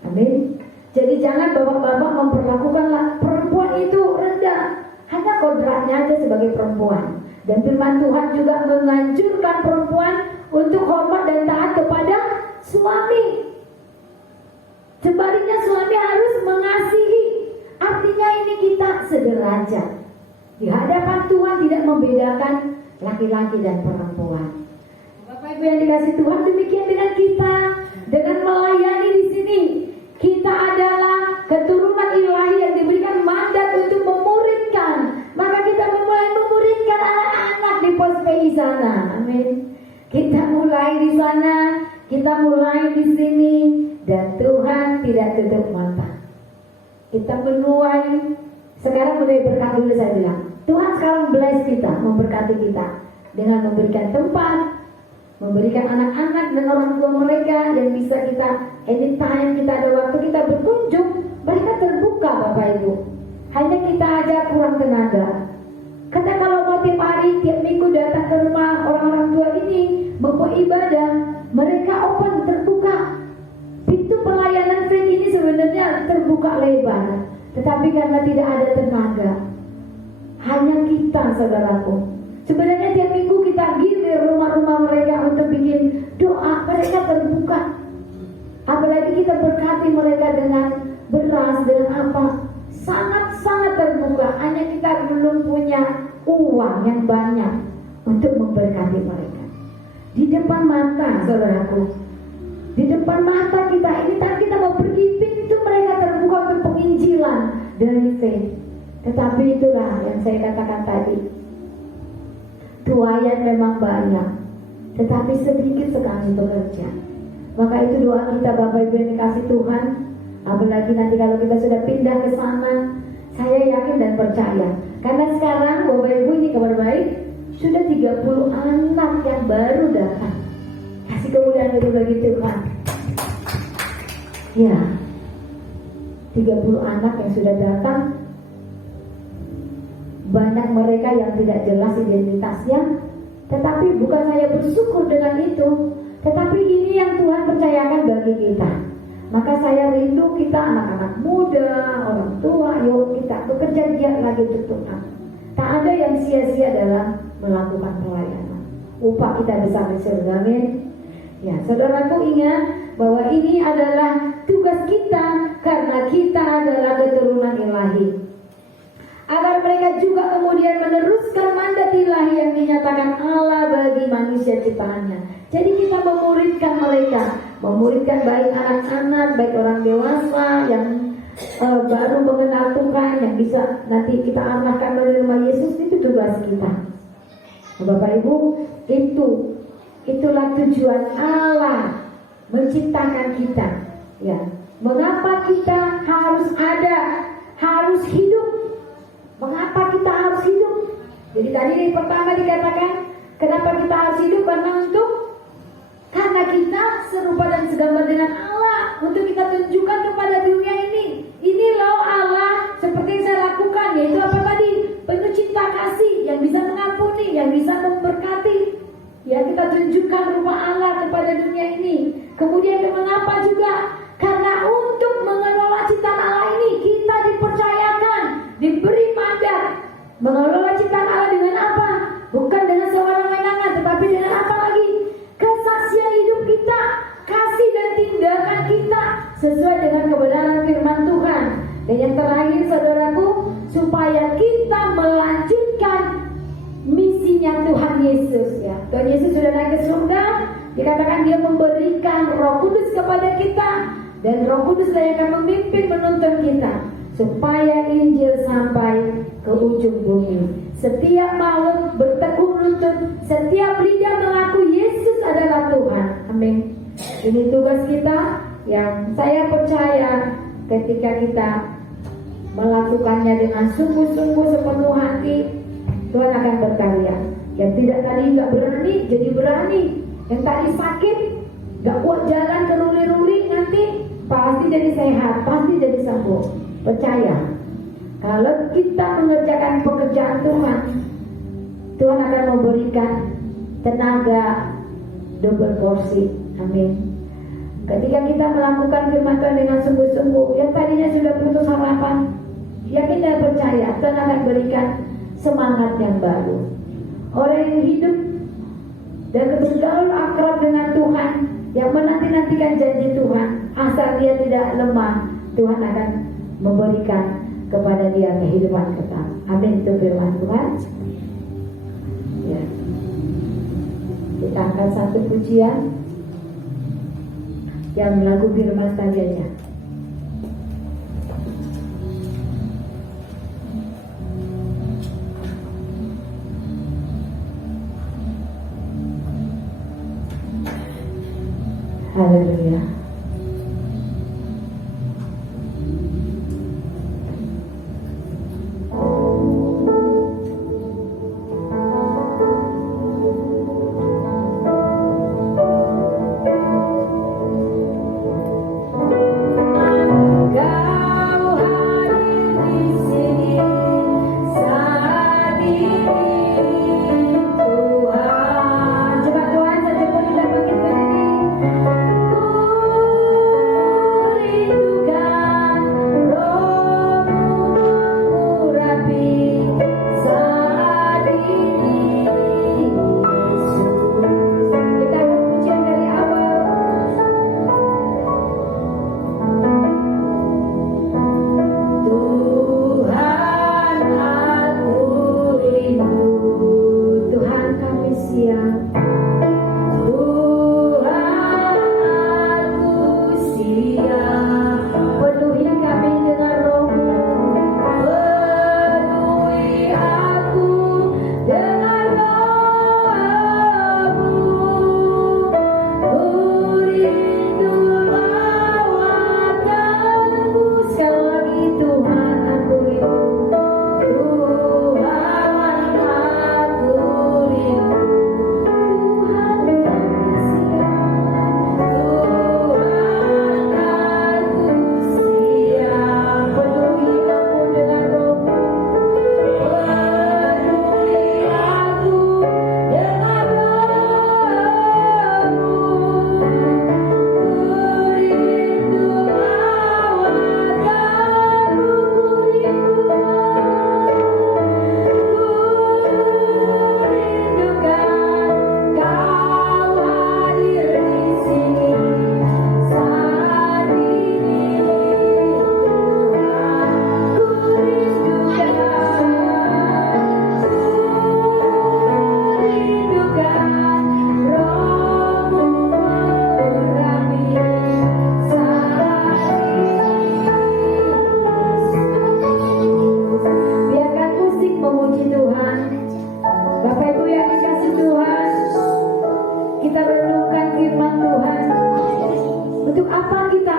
Amin. Jadi jangan bapak-bapak memperlakukan perempuan itu rendah, hanya kodratnya aja sebagai perempuan. Dan firman Tuhan juga menganjurkan perempuan untuk hormat dan taat kepada suami. Sebaliknya suami harus mengasihi. Artinya ini kita sederajat. Di hadapan Tuhan tidak membedakan laki-laki dan perempuan. Bapak Ibu yang dikasih Tuhan, demikian dengan kita, dengan melayani di sini. Kita adalah keturunan ilahi yang diberikan mandat untuk memuridkan. Maka kita mulai memuridkan anak-anak di pos PI sana. Amin. Kita mulai di sana, kita mulai di sini, dan Tuhan tidak tutup mata. Kita menuai. Sekarang mulai berkat dulu, saya bilang. Tuhan sekarang bless kita, memberkati kita dengan memberikan tempat, memberikan anak-anak dan orang tua mereka yang bisa kita anytime kita ada waktu kita berkunjung, mereka terbuka Bapak Ibu. Hanya kita aja kurang tenaga. Karena kalau mau tiap hari, tiap minggu datang ke rumah orang-orang tua ini membuat ibadah, mereka open, terbuka. Pintu pelayanan faith ini sebenarnya terbuka lebar, tetapi karena tidak ada tenaga, hanya kita, saudaraku. Sebenarnya tiap minggu kita gilir rumah-rumah mereka untuk bikin doa, mereka terbuka. Apalagi kita berkati mereka dengan beras, dengan apa, sangat-sangat terbuka. Hanya kita belum punya uang yang banyak untuk memberkati mereka. Di depan mata, saudaraku, di depan mata kita ini, tadi kita mau pergi, pintu mereka terbuka untuk penginjilan dari faith. Tetapi itulah yang saya katakan tadi, tuayan memang banyak, tetapi sedikit sekali bekerja. Maka itu doa kita Bapak Ibu yang dikasih Tuhan. Apalagi nanti kalau kita sudah pindah ke sana, saya yakin dan percaya. Karena sekarang Bapak Ibu ini kabar baik, sudah 30 anak yang baru datang. Kasih kemuliaan itu bagi Tuhan. Ya, 30 anak yang sudah datang. Banyak mereka yang tidak jelas identitasnya, tetapi bukan saya bersyukur dengan itu, tetapi ini yang Tuhan percayakan bagi kita. Maka saya rindu kita anak-anak muda, orang tua, yuk kita bekerja giat lagi untuk Tuhan. Tak ada yang sia-sia dalam melakukan pelayanan. Upah kita besar di surga, amin. Ya, saudaraku ingat bahwa ini adalah tugas kita karena kita adalah keturunan ilahi. Agar mereka juga kemudian meneruskan mandat ilahi yang dinyatakan Allah bagi manusia ciptaannya. Jadi kita memuridkan mereka, memuridkan baik anak-anak, baik orang dewasa yang baru mengenal Tuhan, yang bisa nanti kita arahkan menerima Yesus, itu tugas kita. Bapak Ibu, itulah tujuan Allah menciptakan kita. Ya, mengapa kita harus ada, harus hidup? Mengapa kita harus hidup? Jadi tadi yang pertama dikatakan, kenapa kita harus hidup? Karena kita serupa dan segambar dengan Allah, untuk kita tunjukkan kepada dunia ini. Ini loh Allah, seperti yang saya lakukan, yaitu apa tadi? Penuh cinta kasih, yang bisa mengampuni, yang bisa memberkati. Ya, kita tunjukkan rupa Allah kepada dunia ini. Kemudian mengapa juga? Karena untuk mengelola ciptaan Allah ini, kita dipercayakan, diberi mandat mengelola ciptaan Allah dengan apa? Bukan dengan seorang wewenang, tetapi dengan apa lagi? Kesaksian hidup kita, kasih dan tindakan kita sesuai dengan kebenaran firman Tuhan. Dan yang terakhir, saudaraku, supaya kita melanjutkan misinya Tuhan Yesus. Ya, Tuhan Yesus sudah naik ke surga. Dikatakan dia memberikan Roh Kudus kepada kita, dan Roh Kudus yang akan memimpin menuntun kita supaya Injil sampai ke ujung bumi. Setiap malam bertekun lutut, setiap lidah mengaku Yesus adalah Tuhan. Amin. Ini tugas kita yang saya percaya ketika kita melakukannya dengan sungguh-sungguh sepenuh hati, Tuhan akan berkarya. Yang tidak tadi nggak berani jadi berani, yang tadi sakit nggak kuat jalan keruli-ruli, nanti pasti jadi sehat, pasti jadi sembuh. Percaya, kalau kita mengerjakan pekerjaan Tuhan, Tuhan akan memberikan tenaga double porsi. Amin. Ketika kita melakukan firman Tuhan dengan sungguh-sungguh, yang tadinya sudah putus harapan, ya kita percaya Tuhan akan berikan semangat yang baru. Orang yang hidup dan bergaul akrab dengan Tuhan, yang menanti-nantikan janji Tuhan, asal dia tidak lemah, Tuhan akan memberikan kepada dia kehidupan kekal. Amin. Itu firman Tuhan. Ya. Kita angkat satu pujian yang lagu firman tadi aja. Haleluya. Tuhan, coba Tuhan, saya coba kita bangkit berdiri.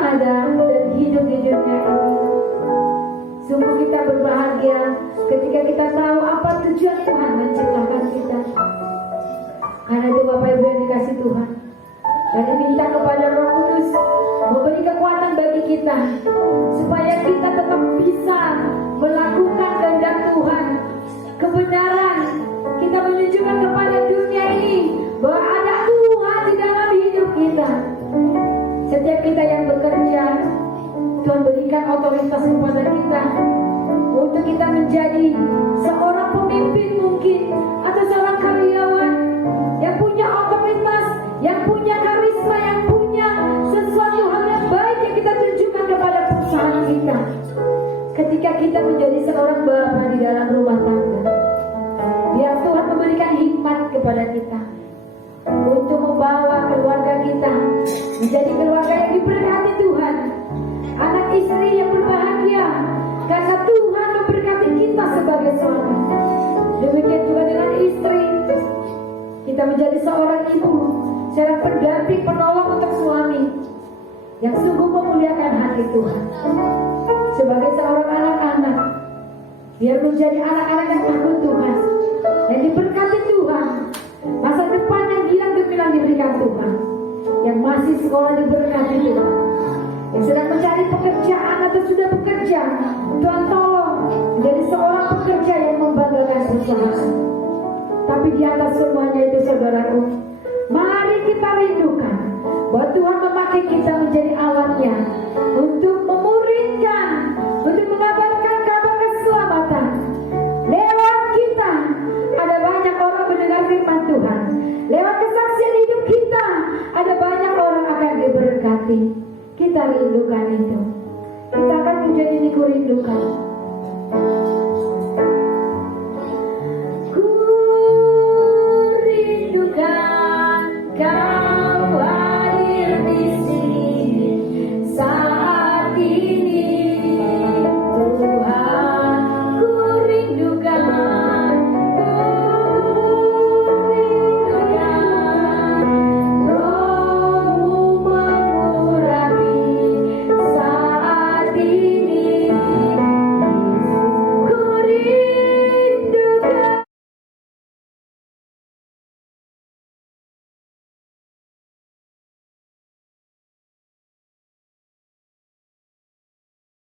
ada dan hidup di dunia ini. Sungguh kita berbahagia ketika kita tahu apa tujuan Tuhan menciptakan kita. Karena itu Bapak Ibu yang dikasih Tuhan, kami minta kepada Roh Kudus memberi kekuatan bagi kita supaya kita tetap bisa melakukan kehendak Tuhan, kebenaran. Kita menunjukkan kepada dunia ini bahwa ada Tuhan di dalam hidup kita. Setiap kita yang bekerja, Tuhan berikan otoritas kepada kita untuk kita menjadi seorang pemimpin mungkin, atau seorang karyawan yang punya otoritas, yang punya karisma, yang punya sesuatu hal yang baik yang kita tunjukkan kepada perusahaan kita. Ketika kita menjadi seorang bapa di dalam rumah tangga, biar Tuhan memberikan hikmat kepada kita untuk membawa keluarga kita menjadi keluarga yang diberkati Tuhan, anak istri yang berbahagia karena Tuhan memberkati kita sebagai suami. Demikian juga dengan istri, kita menjadi seorang ibu, seorang pendamping, penolong untuk suami yang sungguh memuliakan hati Tuhan. Sebagai seorang anak-anak, biar menjadi anak-anak yang takut Tuhan, yang diberkati Tuhan, masa depan yang gilang gemilang diberikan Tuhan, yang masih sekolah diberkati Tuhan, yang sedang mencari pekerjaan atau sudah bekerja, Tuhan tolong menjadi seorang pekerja yang membanggakan perusahaan. Tapi di atas semuanya itu, saudaraku, mari kita rindukan bahwa Tuhan memakai kita menjadi alatnya untuk memuridkan, untuk mengabarkan kabar keselamatan. Lewat kita ada banyak orang mendengar firman Tuhan. Lewat kesaksian hidup kita ada banyak orang akan diberkati. Kita rindukan itu. Kita akan menjadi rindukan.